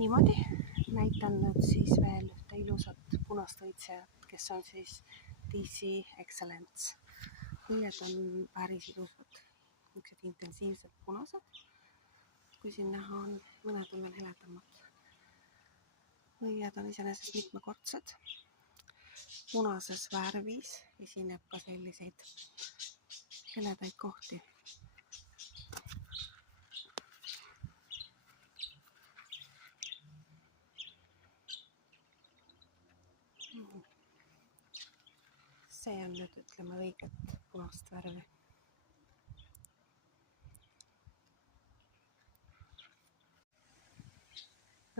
Niimoodi näitan nüüd siis veel ühte ilusat punast õitsejat, kes on siis DC Excellence. Õied on päris ilusad, niisugused intensiivsed punased. Kui siin näha on, mõned on veel heledamad. Õied on iseenesest mitmekordsed. Punases värvis esineb ka selliseid heledaid kohti. See on nüüd, ütleme, õiget punast värvi.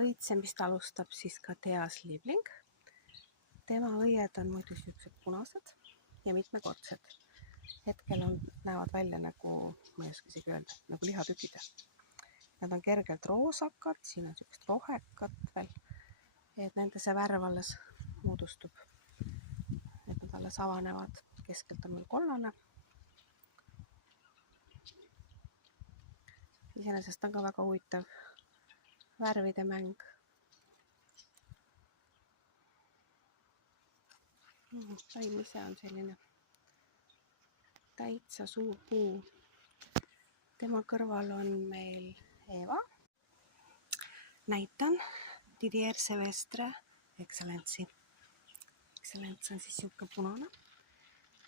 Õitsemist alustab siis ka Theas Liebling. Tema õied on muidu niisugused punased ja mitmekordsed. Hetkel näevad välja nagu, ma ei oska isegi öelda, nagu lihatükid. Nad on kergelt roosakad, siin on niisugust rohekat veel, et nende see värv alles moodustub. Et nad alles avanevad, keskelt on veel kollane. Iseenesest on ka väga huvitav värvide mäng. Taim ise on selline täitsa suur puu. Tema kõrval on meil Eva. Näitan Didier Sevestre Excellence'i. Excellence on siis siuke punane,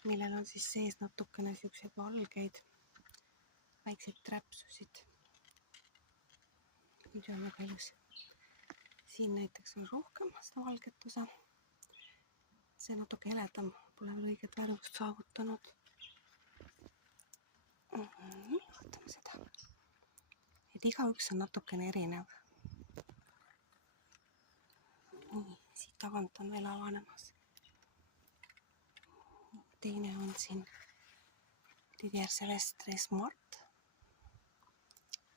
millel on siis sees natukene siukseid valgeid väikseid träpsusid. Nüüd on väga ilus. Siin näiteks on rohkem seda valget osa. See natuke heledam, pole veel õiget värvust saavutanud. Vaatame seda. Et igaüks on natukene erinev. Nii, siit tagant on veel avanemas. Teine on siin Didier Sevestre Smart.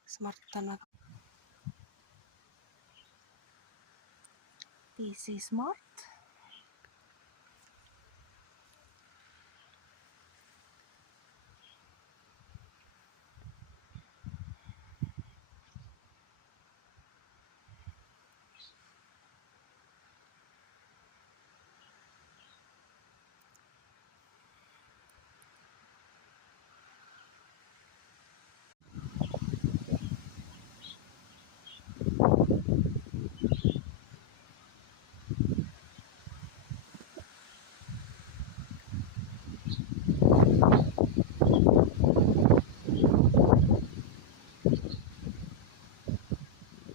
Smart on väga DC Smart.